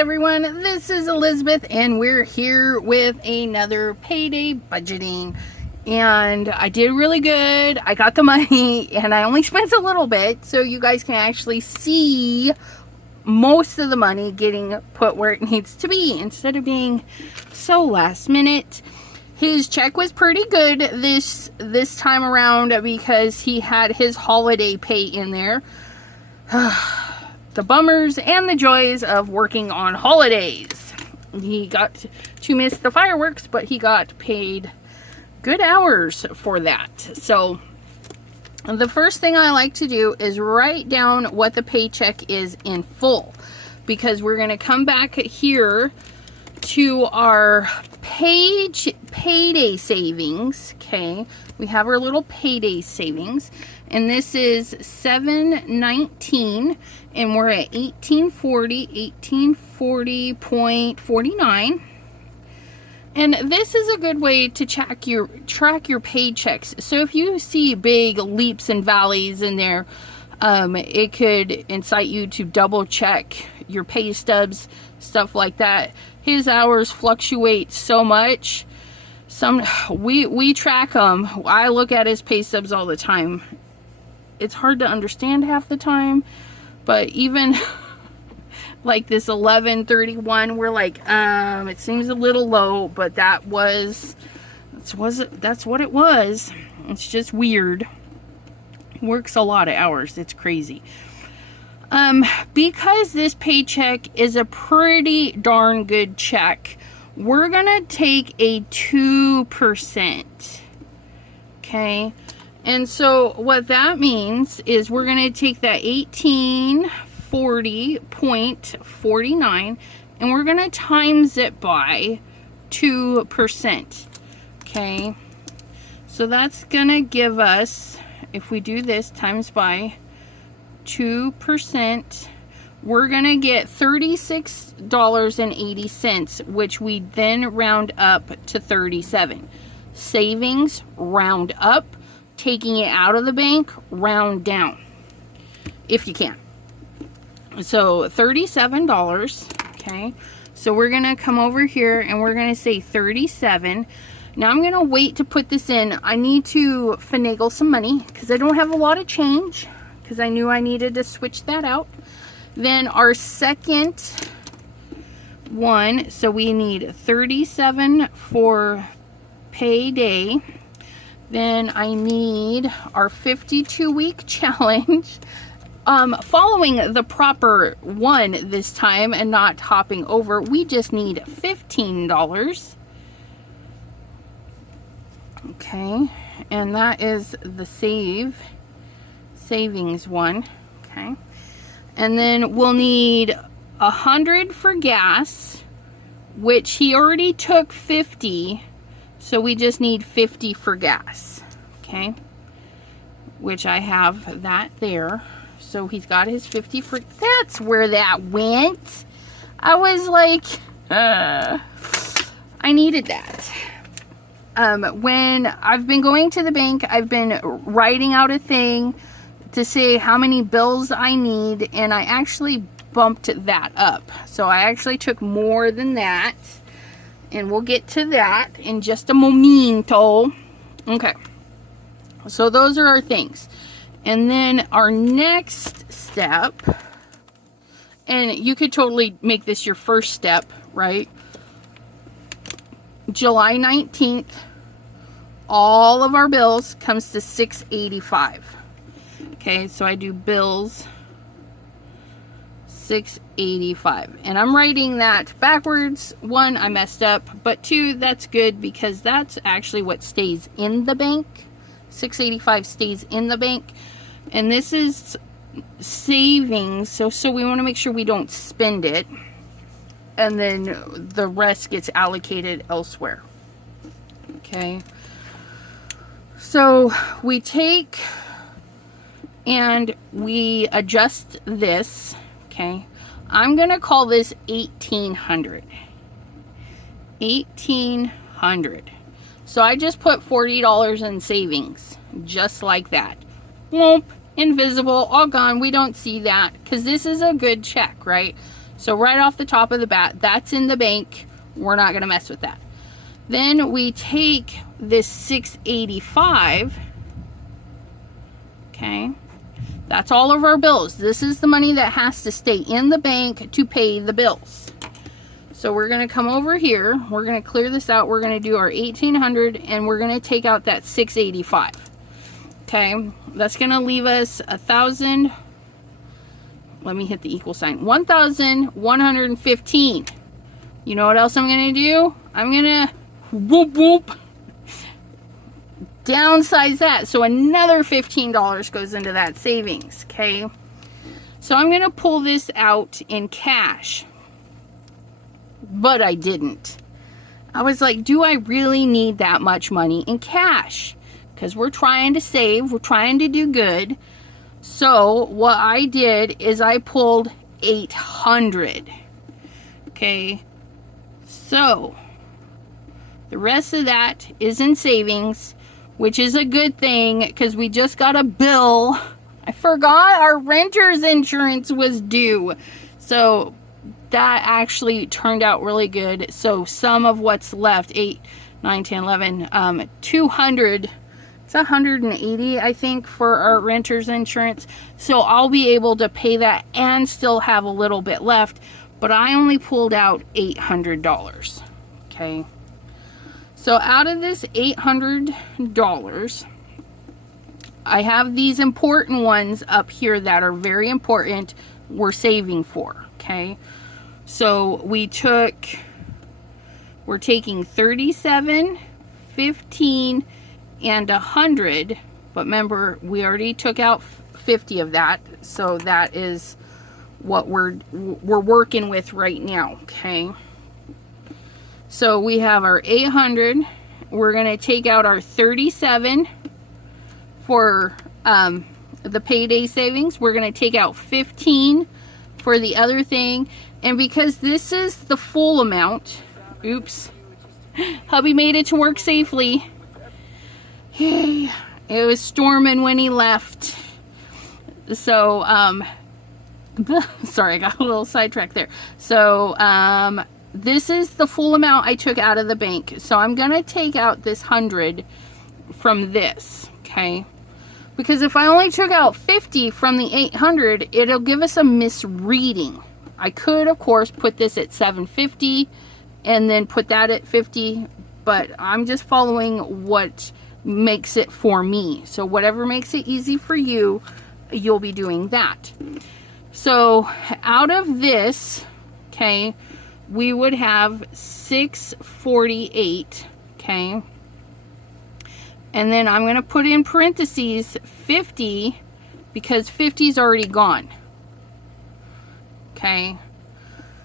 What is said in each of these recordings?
everyone, this is Elizabeth and we're here with another payday budgeting, and I did really good. I got the money and I only spent a little bit, so you guys can actually see most of the money getting put where it needs to be instead of being so last minute. His check was pretty good this time around because he had his holiday pay in there. The bummers and the joys of working on holidays. He got to miss the fireworks, but he got paid good hours for that. So the first thing I like to do is write down what the paycheck is in full, because we're going to come back here to our payday savings. Okay, we have our little payday savings, and this is $7.19, and we're at 1840.49. And this is a good way to track your paychecks. So if you see big leaps and valleys in there, it could incite you to double check your pay stubs, stuff like that. His hours fluctuate so much. We track them. I look at his pay stubs all the time. It's hard to understand half the time, but even like this 11:31, we're like, it seems a little low, but that's what it was. It's just weird. He works a lot of hours. It's crazy. Because this paycheck is a pretty darn good check, we're gonna take a 2%. Okay, and so what that means is we're gonna take that 1840.49 and we're gonna times it by 2%. Okay, so that's gonna give us, if we do this times by 2%, we're gonna get $36.80, which we then round up to 37. Savings, round up. Taking it out of the bank, round down if you can. So $37. Okay, so we're gonna come over here and we're gonna say 37. Now I'm gonna wait to put this in. I need to finagle some money because I don't have a lot of change, because I knew I needed to switch that out. Then our second one, so we need 37 for payday. Then I need our 52-week challenge, following the proper one this time and not hopping over. We just need $15. Okay, and that is the savings one. Okay, and then we'll need 100 for gas, which he already took 50, so we just need 50 for gas. Okay, which I have that there, so he's got his 50 for, that's where that went. I was like, I needed that. When I've been going to the bank, I've been writing out a thing to say how many bills I need, and I actually bumped that up. So I actually took more than that, and we'll get to that in just a momento. Okay, so those are our things. And then our next step, and you could totally make this your first step, right? July 19th, all of our bills comes to $685. Okay, so I do bills $685, and I'm writing that backwards. One, I messed up, but two, that's good because that's actually what stays in the bank. $685 stays in the bank, and this is savings, so we want to make sure we don't spend it, and then the rest gets allocated elsewhere. Okay, so we take and we adjust this. Okay, I'm gonna call this 1800. 1800. So I just put $40 in savings, just like that. Whoop, invisible, all gone. We don't see that because this is a good check, right? So right off the top of the bat, that's in the bank. We're not going to mess with that. Then we take this $685. Okay. That's all of our bills. This is the money that has to stay in the bank to pay the bills. So we're going to come over here. We're going to clear this out. We're going to do our $1,800 and we're going to take out that $685. Okay. That's going to leave us 1,000. Let me hit the equal sign. 1,115. You know what else I'm going to do? I'm going to whoop whoop downsize that. So another $15 goes into that savings. Okay. So I'm going to pull this out in cash. But I didn't. I was like, do I really need that much money in cash? Because we're trying to save. We're trying to do good. So what I did is I pulled 800. Okay. So the rest of that is in savings, which is a good thing because we just got a bill. I forgot our renter's insurance was due. So that actually turned out really good. So some of what's left, 8, 9, 10, 11, 200, it's 180, I think, for our renter's insurance. So I'll be able to pay that and still have a little bit left. But I only pulled out $800. Okay. So out of this $800, I have these important ones up here that are very important we're saving for. Okay. So we're taking 37, 15, and 100, but remember we already took out 50 of that, so that is what we're working with right now. Okay, so we have our 800. We're going to take out our 37 for the payday savings. We're going to take out 15 for the other thing, and because this is the full amount, oops, hubby made it to work safely. Yay. It was storming when he left. So, sorry, I got a little sidetracked there. So, this is the full amount I took out of the bank. So I'm going to take out this 100 from this, okay? Because if I only took out 50 from the 800, it'll give us a misreading. I could, of course, put this at 750 and then put that at 50, but I'm just following what makes it for me. So whatever makes it easy for you, you'll be doing that. So out of this, okay, we would have 648, okay, and then I'm going to put in parentheses 50 because 50 is already gone. Okay,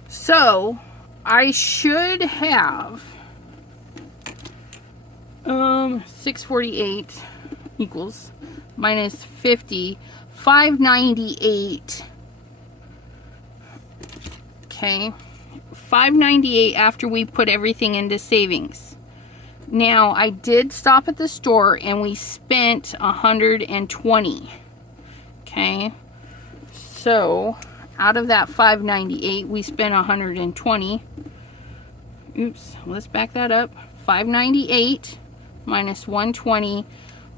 so I should have 648 equals minus 50, 598. Okay, 598 after we put everything into savings. Now I did stop at the store and we spent 120. Okay, so out of that 598 we spent 120. Oops, let's back that up. 598 minus 120.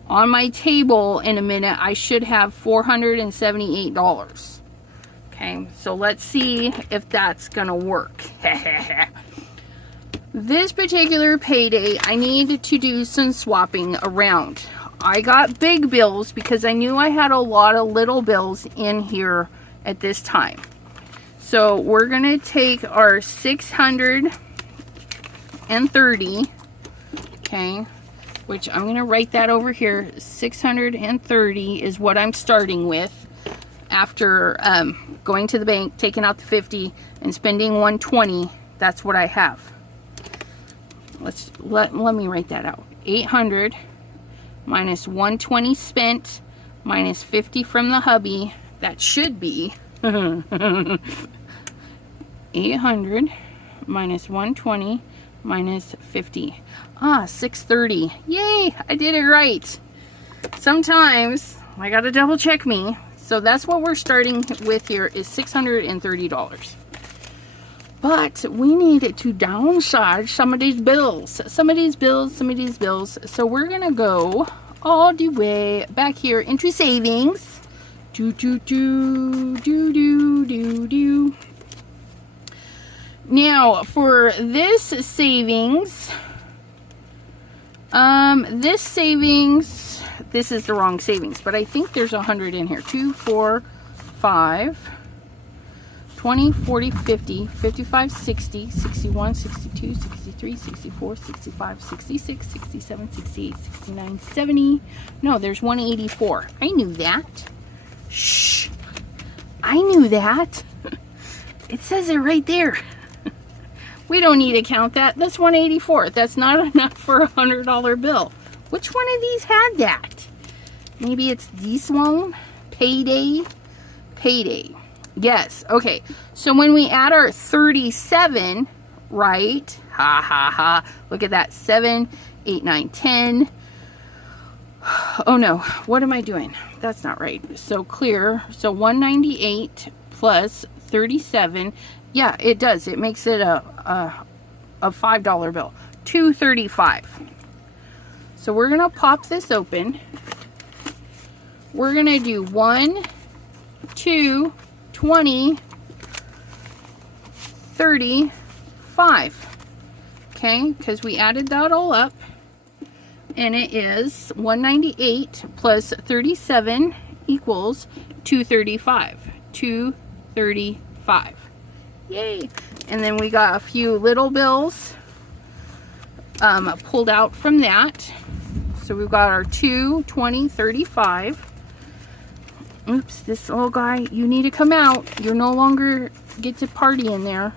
On my table in a minute I should have $478. Okay, so let's see if that's gonna work. This particular payday, I need to do some swapping around. I got big bills because I knew I had a lot of little bills in here at this time. So we're gonna take our 630, okay, which I'm gonna write that over here. 630 is what I'm starting with after going to the bank, taking out the 50 and spending 120. That's what I have. Let me write that out. 800 minus 120 spent minus 50 from the hubby. That should be 800 minus 120 minus 50. 630. Yay, I did it right. Sometimes I gotta double check me. So that's what we're starting with here is $630. But we need to downsize some of these bills. Some of these bills. So we're going to go all the way back here into savings. Now, for this savings, this is the wrong savings, but I think there's 100 in here. 2, 4, 5, 20, 40, 50, 55, 60, 61, 62, 63, 64, 65, 66, 67, 68, 69, 70. No, there's 184. I knew that. Shh. I knew that. It says it right there. We don't need to count that. That's 184. That's not enough for a $100 bill. Which one of these had that? Maybe it's this one. Payday. Yes. Okay. So when we add our 37, right? Ha ha ha. Look at that. 7, 8, 9, 10. Oh no. What am I doing? That's not right. So clear. So 198 plus 37. Yeah, it does. It makes it a $5 bill. 235. So we're going to pop this open. We're going to do 1, 2, 20, 35. Okay, because we added that all up. And it is 198 plus 37 equals 235. 235. Yay. And then we got a few little bills pulled out from that. So we've got our 2, 20, 35. Oops, this little guy, you need to come out. You no longer get to party in there.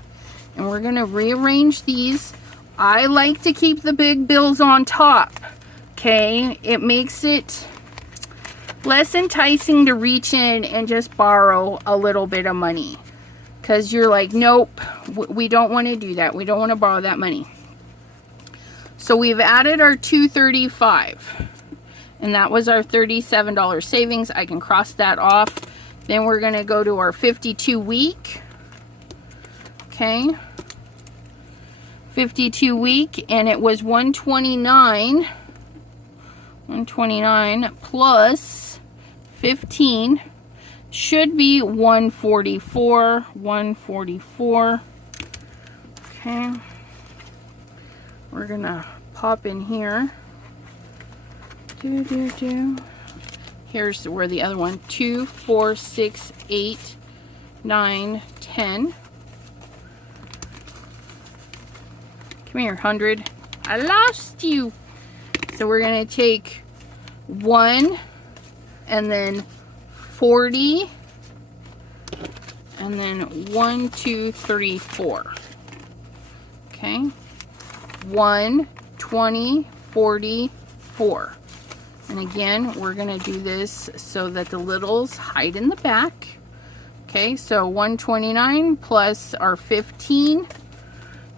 And we're going to rearrange these. I like to keep the big bills on top. Okay, it makes it less enticing to reach in and just borrow a little bit of money. Because you're like, nope, we don't want to do that. We don't want to borrow that money. So we've added our 235. And that was our $37 savings. I can cross that off. Then we're going to go to our 52 week. Okay. 52 week. And it was 129. 129 plus 15 should be 144. 144. Okay. We're going to pop in here. Here's where the other one. 2, 4, 6, 8, 9, 10. Come here, 100. I lost you. So we're going to take 1 and then 40 and then 1, 2, 3, 4. Okay. 1, 20, 40, 4. And again, we're going to do this so that the littles hide in the back. Okay, so 129 plus our 15.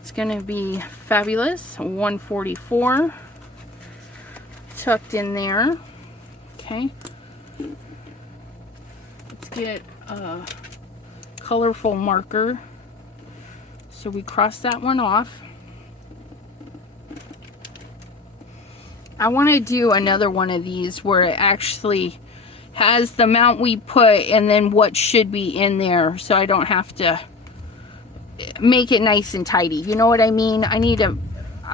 It's going to be fabulous. 144. Tucked in there. Okay. Let's get a colorful marker. So we cross that one off. I want to do another one of these where it actually has the amount we put and then what should be in there, so I don't have to make it nice and tidy. You know what I mean? I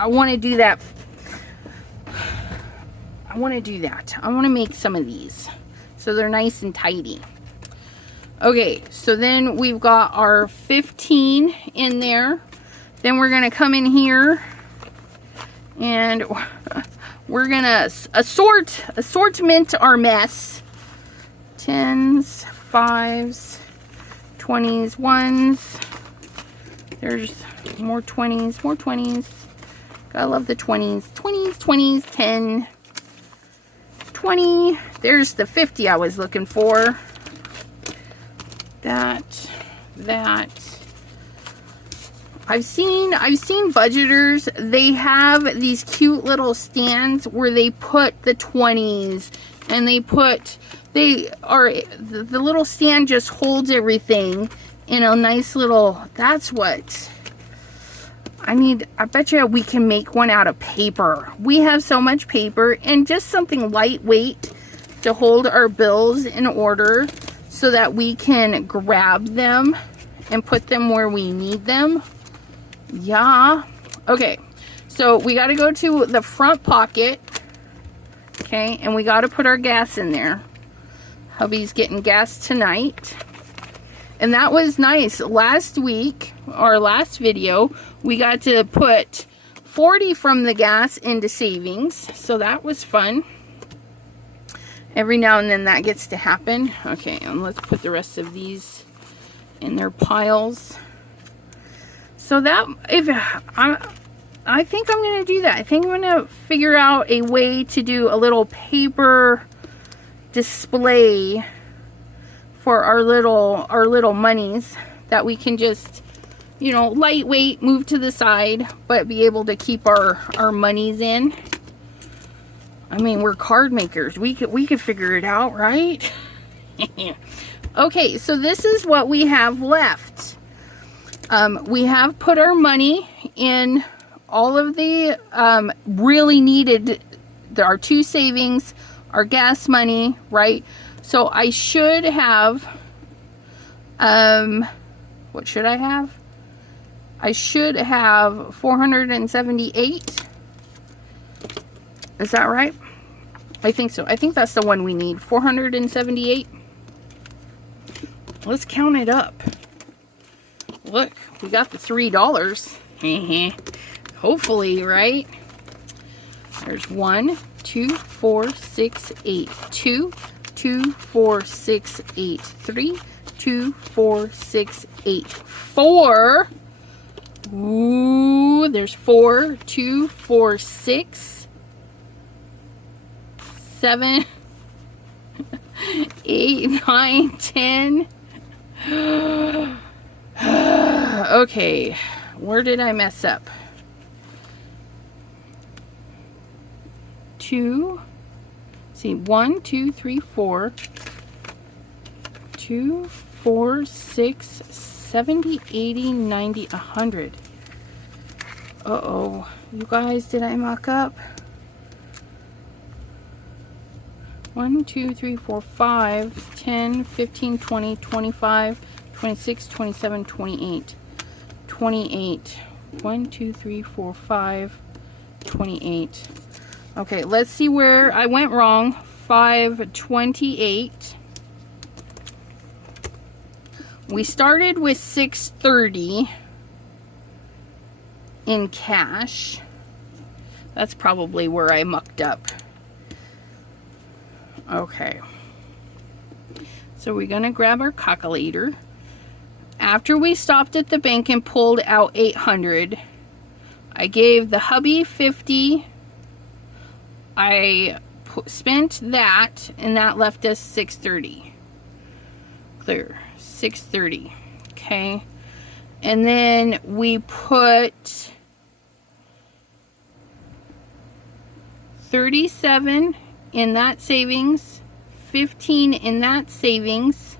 want to do that. I want to make some of these so they're nice and tidy. Okay, so then we've got our 15 in there. Then we're going to come in here and we're going to assortment our mess. 10s, 5s, 20s, 1s. There's more 20s, more 20s. Gotta love the 20s. 20s, 20s, 10, 20. There's the 50 I was looking for. That. I've seen budgeters, they have these cute little stands where they put the 20s and the little stand just holds everything in a nice little, that's what I bet you we can make one out of paper. We have so much paper, and just something lightweight to hold our bills in order so that we can grab them and put them where we need them. Yeah. Okay, so we got to go to the front pocket. Okay, and we got to put our gas in there. Hubby's getting gas tonight. And that was nice. Last week, or last video, we got to put 40 from the gas into savings. So that was fun. Every now and then that gets to happen. Okay, and let's put the rest of these in their piles. So that, I think I'm going to do that. I think I'm going to figure out a way to do a little paper display for our little monies that we can just, you know, lightweight, move to the side, but be able to keep our monies in. I mean, we're card makers. We could figure it out, right? Okay, so this is what we have left. We have put our money in all of the really needed, our 2 savings, our gas money, right? So I should have, what should I have? I should have 478. Is that right? I think so. I think that's the one we need. 478. Let's count it up. Look, we got the $3. Hopefully, right? There's 1, 2, 4, 6, 8. 2, 2, 4, 6, 8. 3, 2, 4, 6, 8. 4. Ooh, there's 4, 2, 4, 6, 7, 8, 9, 10. Okay, where did I mess up? 2, see, 1, 2, 3, 4, 2, 4, 6, 70, 80, 90, 100. Uh-oh, you guys, did I muck up? 1, 2, 3, 4, 5, 10, 15, 20, 25, 26, 27, 28. 28. 1, 2, 3, 4, 5, 28. Okay, let's see where I went wrong. 528. We started with 630 in cash. That's probably where I mucked up. Okay. So we're going to grab our calculator. After we stopped at the bank and pulled out 800, I gave the hubby 50. I spent that, and that left us 630. Clear. 630. Okay. And then we put 37 in that savings, 15 in that savings,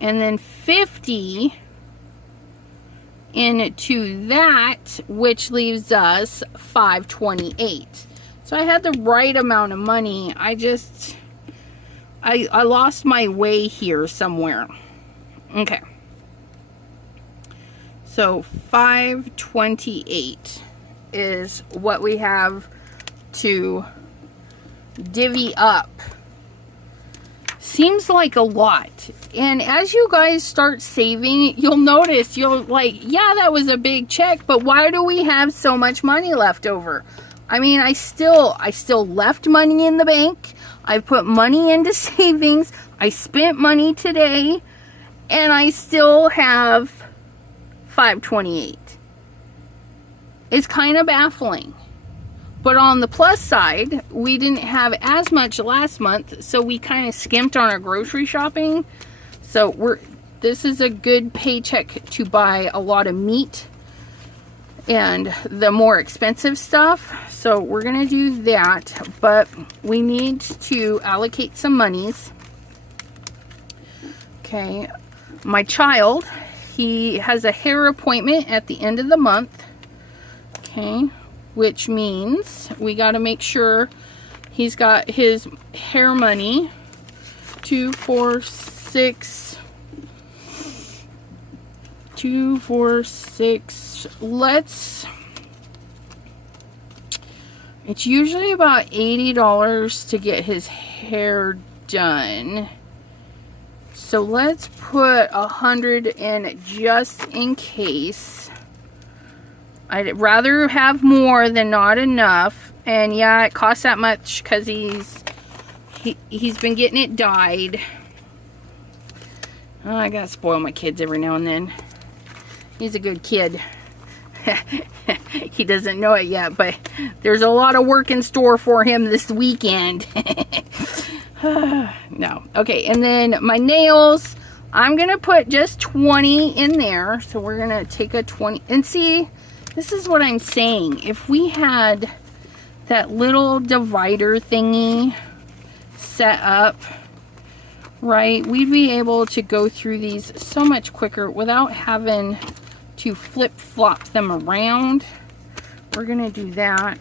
and then 50 into that, which leaves us 528. So I had the right amount of money. I lost my way here somewhere. Okay. So 528 is what we have to divvy up. Seems like a lot. And as you guys start saving, you'll notice, you'll like, yeah, that was a big check, but why do we have so much money left over? I mean, I still left money in the bank. I put money into savings. I spent money today, and I still have 528. It's kind of baffling. But on the plus side, we didn't have as much last month, so we kind of skimped on our grocery shopping. So this is a good paycheck to buy a lot of meat and the more expensive stuff. So we're gonna do that, but we need to allocate some monies. Okay, my child, he has a hair appointment at the end of the month. Okay, which means we got to make sure he's got his hair money. 2, 4, 6. 2, 4, 6. It's usually about $80 to get his hair done. So let's put 100 in just in case. I'd rather have more than not enough. And yeah, it costs that much because he's been getting it dyed. Oh, I gotta spoil my kids every now and then. He's a good kid. He doesn't know it yet, but there's a lot of work in store for him this weekend. No. Okay, and then my nails, I'm gonna put just 20 in there. So we're gonna take a 20 and see, this is what I'm saying. If we had that little divider thingy set up, right, we'd be able to go through these so much quicker without having to flip-flop them around. We're gonna do that.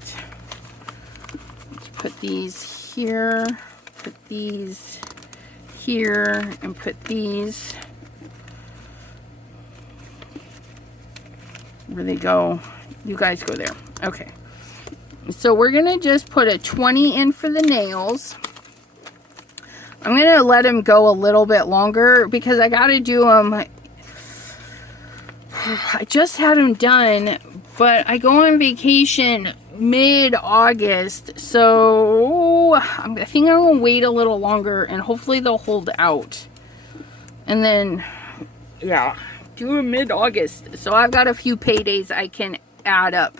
Let's put these here, put these here, and put these where they go. You guys go there. Okay, so we're gonna just put a 20 in for the nails. I'm gonna let them go a little bit longer because I gotta do them. I just had them done, but I go on vacation mid-August, so I think I'm gonna wait a little longer and hopefully they'll hold out. And then, yeah, do it mid-August. So I've got a few paydays I can add up.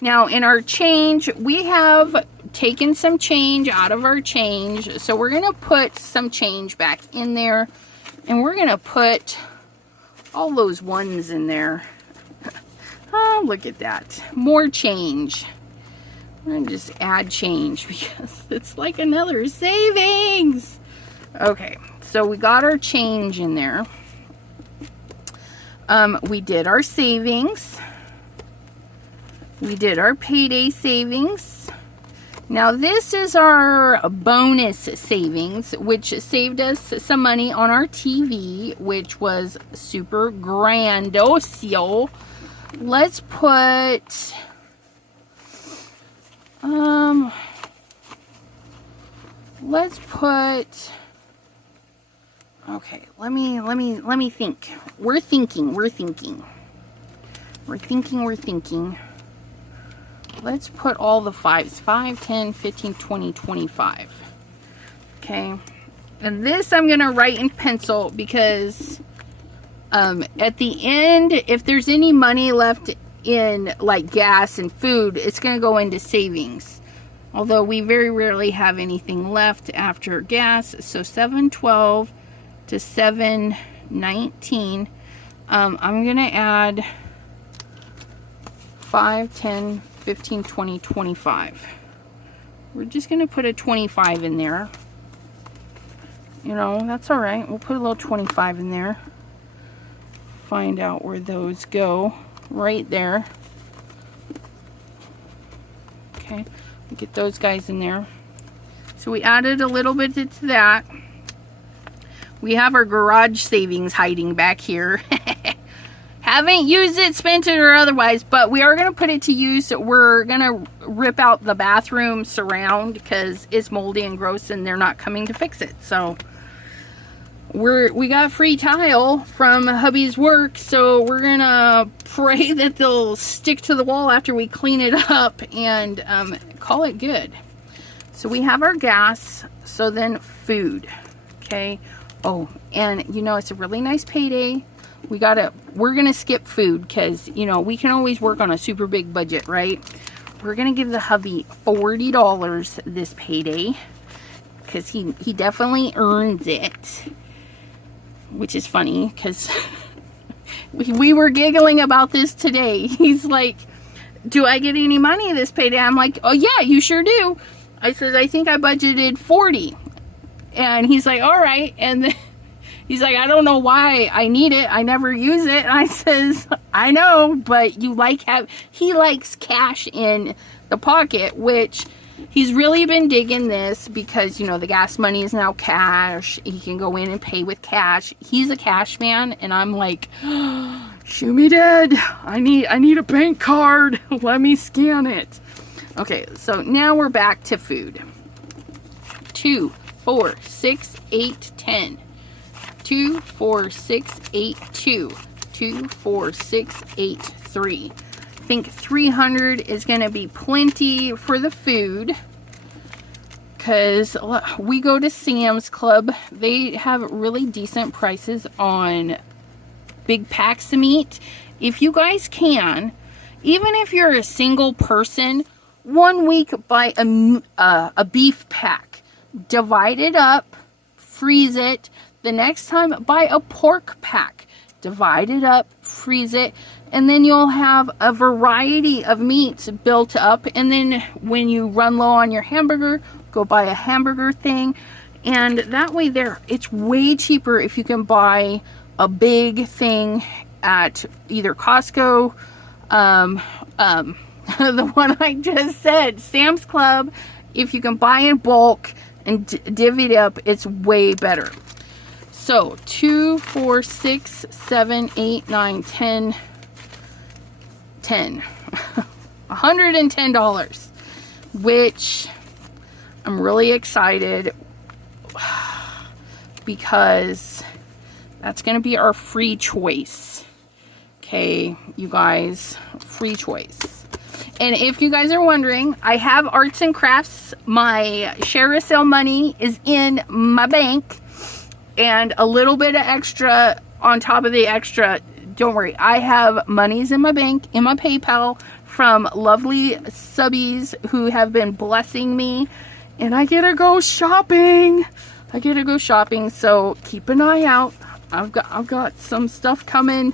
Now in our change, we have taken some change out of our change. So we're gonna put some change back in there, and we're gonna put all those ones in there. Oh, look at that. More change. I'm gonna just add change because it's like another savings. Okay, so we got our change in there. We did our savings. We did our payday savings. Now this is our bonus savings, which saved us some money on our TV, which was super grandosio. Let's put okay, let me think. We're thinking. Let's put all the 5s. 5, 10, 15, 20, 25. Okay. And this I'm going to write in pencil because at the end, if there's any money left in like gas and food, it's going to go into savings. Although we very rarely have anything left after gas. So 712 to 719. I'm going to add 5, 10, 15, 20, 25. We're just going to put a 25 in there. You know, that's all right. We'll put a little 25 in there. Find out where those go. Right there. Okay, we'll get those guys in there. So we added a little bit to that. We have our garage savings hiding back here. Haven't used it, spent it, or otherwise, but we are going to put it to use. We're going to rip out the bathroom surround because it's moldy and gross and they're not coming to fix it. So we got free tile from hubby's work, so we're going to pray that they'll stick to the wall after we clean it up and call it good. So we have our gas, so then food. Okay. Oh, and you know, it's a really nice payday. We're gonna skip food because, you know, we can always work on a super big budget, right? We're gonna give the hubby $40 this payday because he definitely earns it, which is funny because we were giggling about this today. He's like, do I get any money this payday? I'm like, oh yeah, you sure do. I said, I think I budgeted 40. And he's like, all right. And then He's like, I don't know why I need it. I never use it. And I says, I know, but you like he likes cash in the pocket, which he's really been digging this because, you know, the gas money is now cash. He can go in and pay with cash. He's a cash man, and I'm like, shoot me dead. I need a bank card. Let me scan it. Okay, so now we're back to food. 2, 4, 6, 8, 10. 2, 4, 6, 8, 2. 2, 4, 6, 8, 3. I think 300 is going to be plenty for the food, because we go to Sam's Club. They have really decent prices on big packs of meat. If you guys can, even if you're a single person, 1 week buy a beef pack, divide it up, freeze it. The next time buy a pork pack, divide it up, freeze it, and then you'll have a variety of meats built up. And then when you run low on your hamburger, go buy a hamburger thing. And that way it's way cheaper if you can buy a big thing at either Costco, the one I just said, Sam's Club. If you can buy in bulk and divvy it up, it's way better. So 2, 4, 6, 7, 8, 9, 10, 10. $110, which I'm really excited because that's going to be our free choice. Okay, you guys, free choice. And if you guys are wondering, I have arts and crafts. My share a sale money is in my bank, and a little bit of extra on top of the extra. Don't worry, I have monies in my bank, in my PayPal, from lovely subbies who have been blessing me, and I get to go shopping. So keep an eye out. I've got some stuff coming.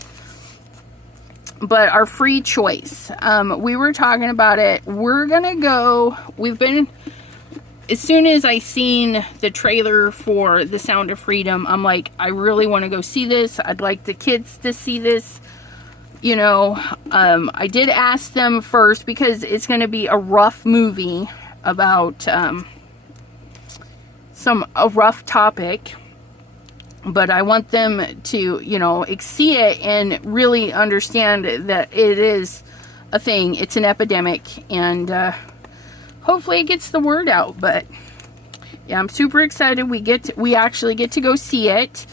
But our free choice, we were talking about it. We're gonna go. As soon as I seen the trailer for The Sound of Freedom, I'm like, I really want to go see this. I'd like the kids to see this. You know, I did ask them first because it's going to be a rough movie about a rough topic. But I want them to, you know, see it and really understand that it is a thing. It's an epidemic, and hopefully it gets the word out. But yeah, I'm super excited. We actually get to go see it.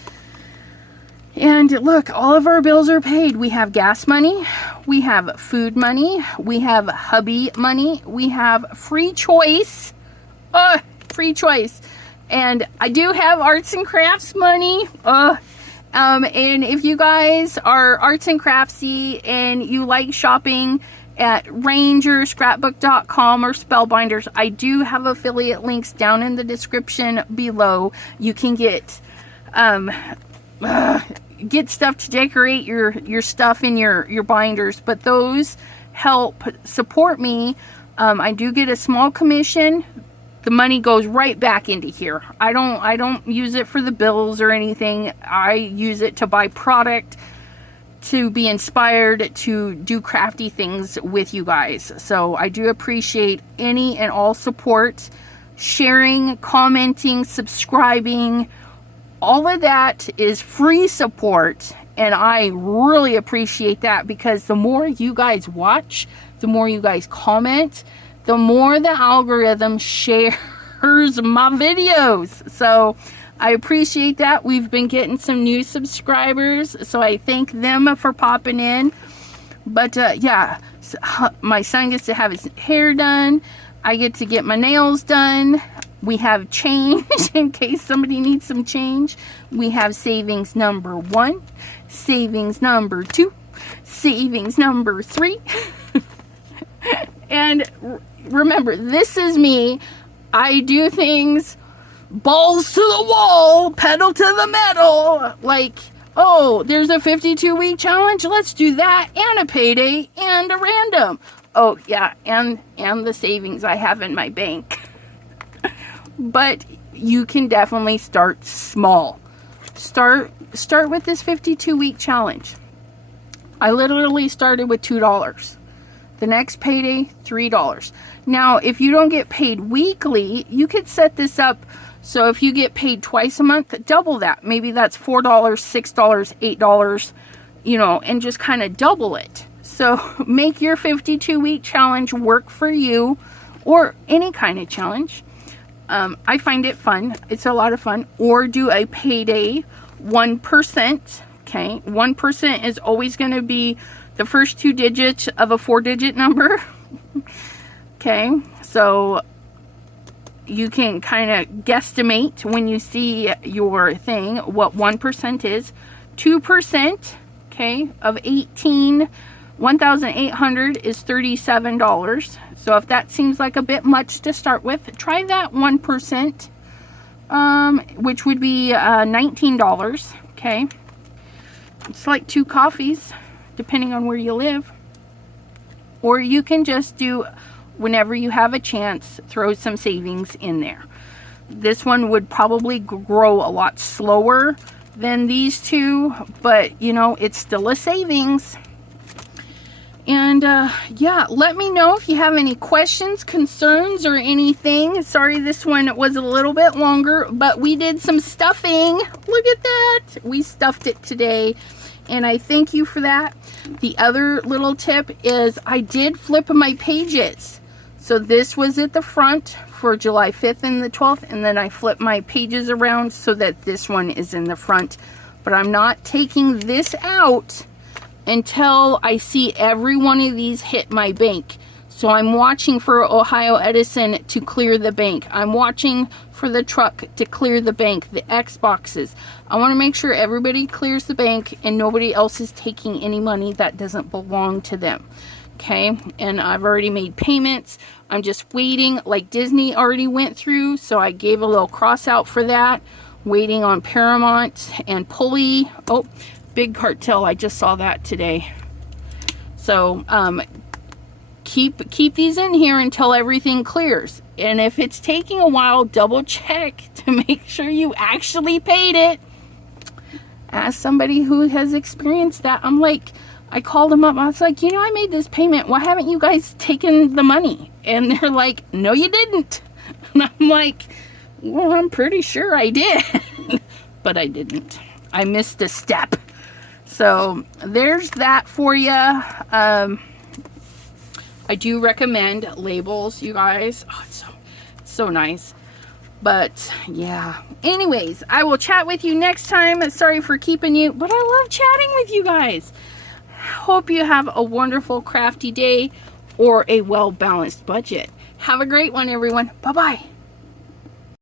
And look, all of our bills are paid. We have gas money, we have food money, we have hubby money, we have free choice. Free choice. And I do have arts and crafts money. And if you guys are arts and craftsy and you like shopping at Ranger, Scrapbook.com, or Spellbinders, I do have affiliate links down in the description below. You can get stuff to decorate your stuff in your binders, but those help support me. I do get a small commission. The money goes right back into here. I don't use it for the bills or anything. I use it to buy product, to be inspired to do crafty things with you guys. So I do appreciate any and all support, sharing, commenting, subscribing. All of that is free support, and I really appreciate that, because the more you guys watch, the more you guys comment, the more the algorithm shares my videos. So I appreciate that. We've been getting some new subscribers, so I thank them for popping in. But yeah, my son gets to have his hair done. I get to get my nails done. We have change in case somebody needs some change. We have savings number 1, savings number 2, savings number 3. And remember, this is me. I do things balls to the wall, pedal to the metal. Like, oh, there's a 52-week challenge. Let's do that, and a payday, and a random. Oh, yeah, and the savings I have in my bank. But you can definitely start small. start with this 52-week challenge. I literally started with $2. The next payday, $3. Now, if you don't get paid weekly, you could set this up so if you get paid twice a month, double that. Maybe that's $4, $6, $8, you know, and just kind of double it. So make your 52-week challenge work for you, or any kind of challenge. I find it fun. It's a lot of fun. Or do a payday 1%. Okay, 1% is always going to be the first 2 digits of a 4-digit number. Okay, so you can kind of guesstimate when you see your thing what 1% is. 2%, okay, of 1,800 is $37. So if that seems like a bit much to start with, try that 1%, which would be $19. Okay, it's like 2 coffees, depending on where you live. Or you can just do, whenever you have a chance, throw some savings in there. This one would probably grow a lot slower than these two, but you know, it's still a savings. And yeah, let me know if you have any questions, concerns, or anything. Sorry this one was a little bit longer, but we did some stuffing. Look at that. We stuffed it today, and I thank you for that. The other little tip is I did flip my pages. So this was at the front for July 5th and the 12th, and then I flipped my pages around so that this one is in the front. But I'm not taking this out until I see every one of these hit my bank. So I'm watching for Ohio Edison to clear the bank. I'm watching for the truck to clear the bank, the Xboxes. I want to make sure everybody clears the bank and nobody else is taking any money that doesn't belong to them. Okay, and I've already made payments. I'm just waiting, like Disney already went through, so I gave a little cross out for that. Waiting on Paramount and Pulley. Oh, Big Cartel, I just saw that today. So keep these in here until everything clears. And if it's taking a while, double check to make sure you actually paid it. As somebody who has experienced that, I'm like, I called them up. I was like, you know, I made this payment. Why haven't you guys taken the money? And they're like, no, you didn't. And I'm like, well, I'm pretty sure I did. But I didn't. I missed a step. So there's that for you. I do recommend labels, you guys. Oh, it's so nice. But yeah, anyways, I will chat with you next time. Sorry for keeping you, but I love chatting with you guys. Hope you have a wonderful crafty day or a well-balanced budget. Have a great one, everyone. Bye-bye.